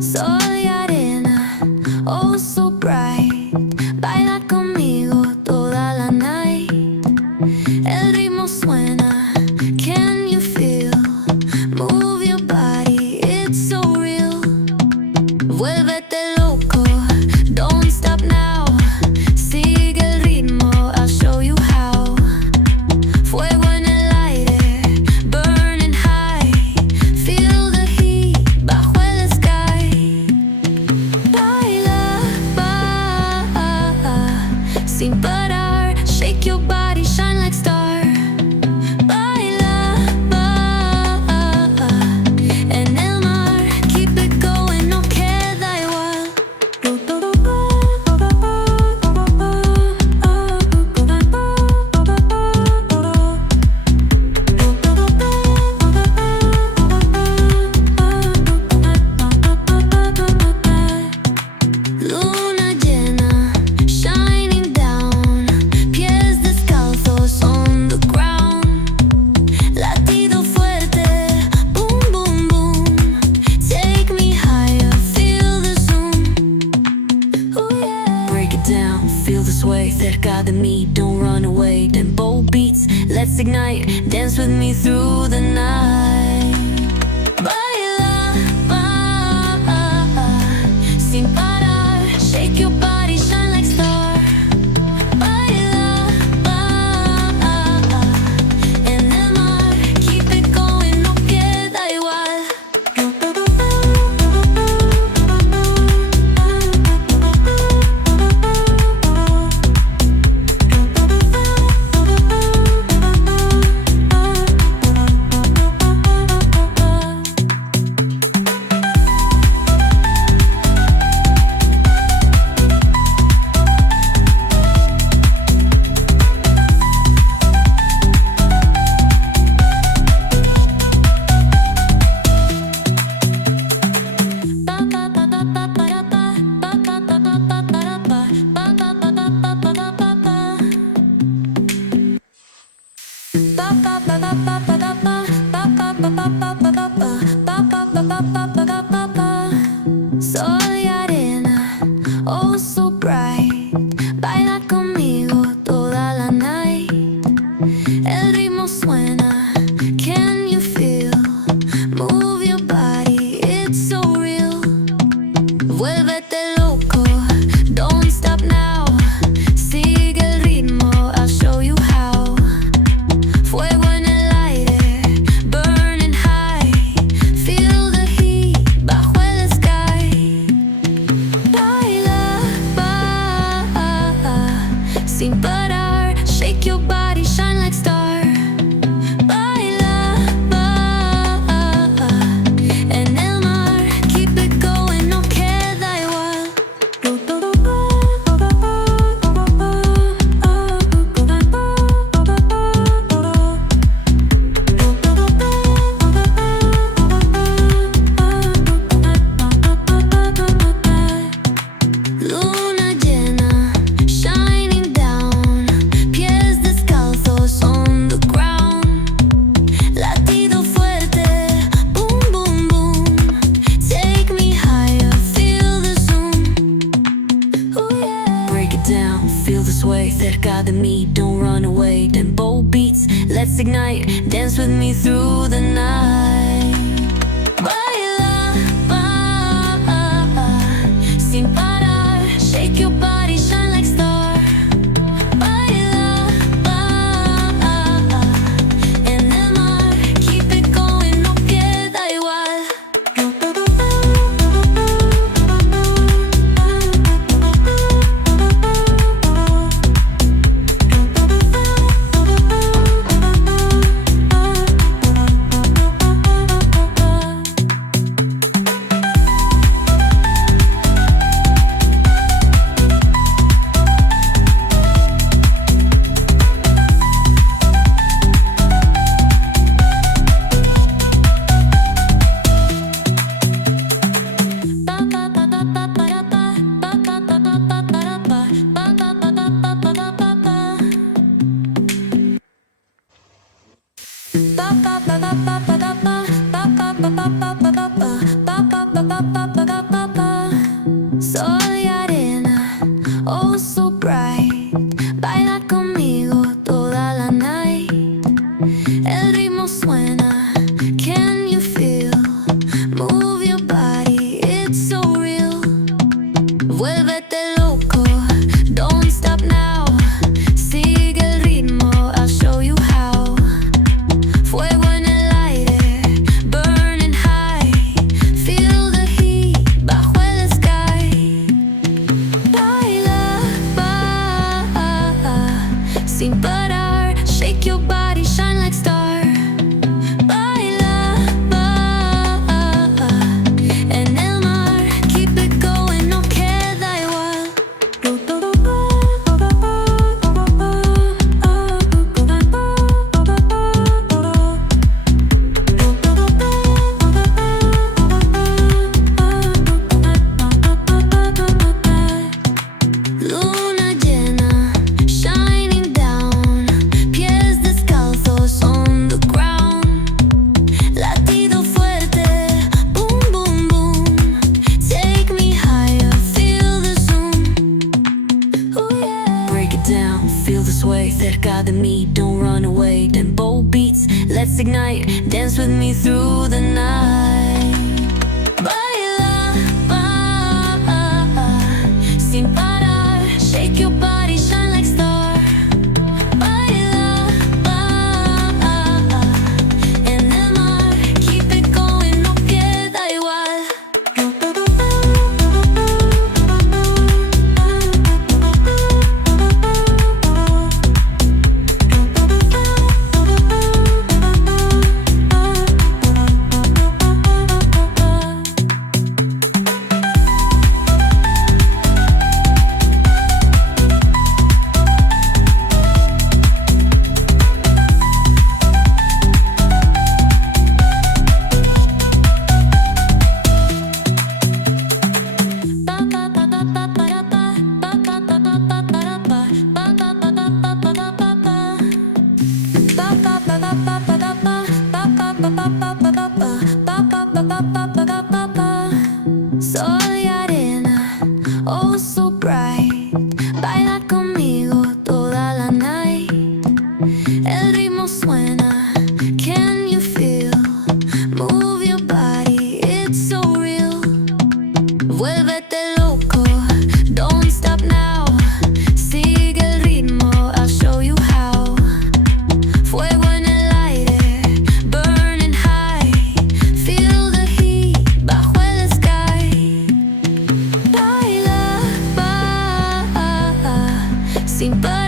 Sol y arena, oh so bright. Baila conmigo toda la night. El ritmo suena, can you feel? Move your body, it's so real. Vuélvete loco, don't stop now. Sigue el ritmo, I'll show you how. Fuego en el aire, burning high. Feel the heat bajo el sky. Baila, sin parar. Shake your body, shine like star. Baila, en el mar. Keep it going, no queda igual. Luna llena, shining down. Pies descalzos on the ground. Latido fuerte, boom, boom, boom. Take me higher, feel the zoom. Oh yeah. Break it down, feel the sway. Cerca de mí, don't run away. Tempo beats, let's ignite. Dance with me through the night. Baila, sin parar. Shake your body, shine like star. Baila, en el mar. Keep it going, no queda igual. Sol y arena, oh so bright. Baila conmigo toda la night. El ritmo suena, can you feel? Move your body, it's so real. Vuélvete loco, don't stop now. Sigue el ritmo, I'll show you how. Fuego en el aire, burning high. Feel the heat bajo el sky. Baila, sin parar. Shake your body, shine like star. Baila, en el mar. Keep it going, no queda igual. Luna llena, shining down. Pies descalzos on the ground. Latido fuerte, boom, boom, boom. Take me higher, feel the zoom. Oh yeah. Break it down, feel the sway. Cerca de mí, don't run away. Tempo beats, let's ignite. Dance with me through the night. Baila, sin parar. Shake your body, shine like star. Baila, en el mar. Keep it going, no queda igual. ba ba ba ba ba ba ba shake your body, shine like star. Baila, en el mar, keep it going, no queda igual. Luna llena, shining down, pies descalzos on the ground. Latido fuerte, boom, boom, boom. Take me higher, feel the zoom. Oh yeah. Break it down, feel the sway, cerca de mí, don't run away. Tempo beats, let's ignite, dance with me through the night. Baila, sin parar, shake your body, shine like star. Baila, en el mar, keep it going, no queda igual. Soy arena, oh so bright. Baila conmigo toda la night. El ritmo suena, can you feel? Move your body, it's so real. Vuélvete loco, don't stop now. Sigue el ritmo, I'll show you how. Fuego en el aire, burning high. Feel the heat bajo el sky. Baila, sin parar.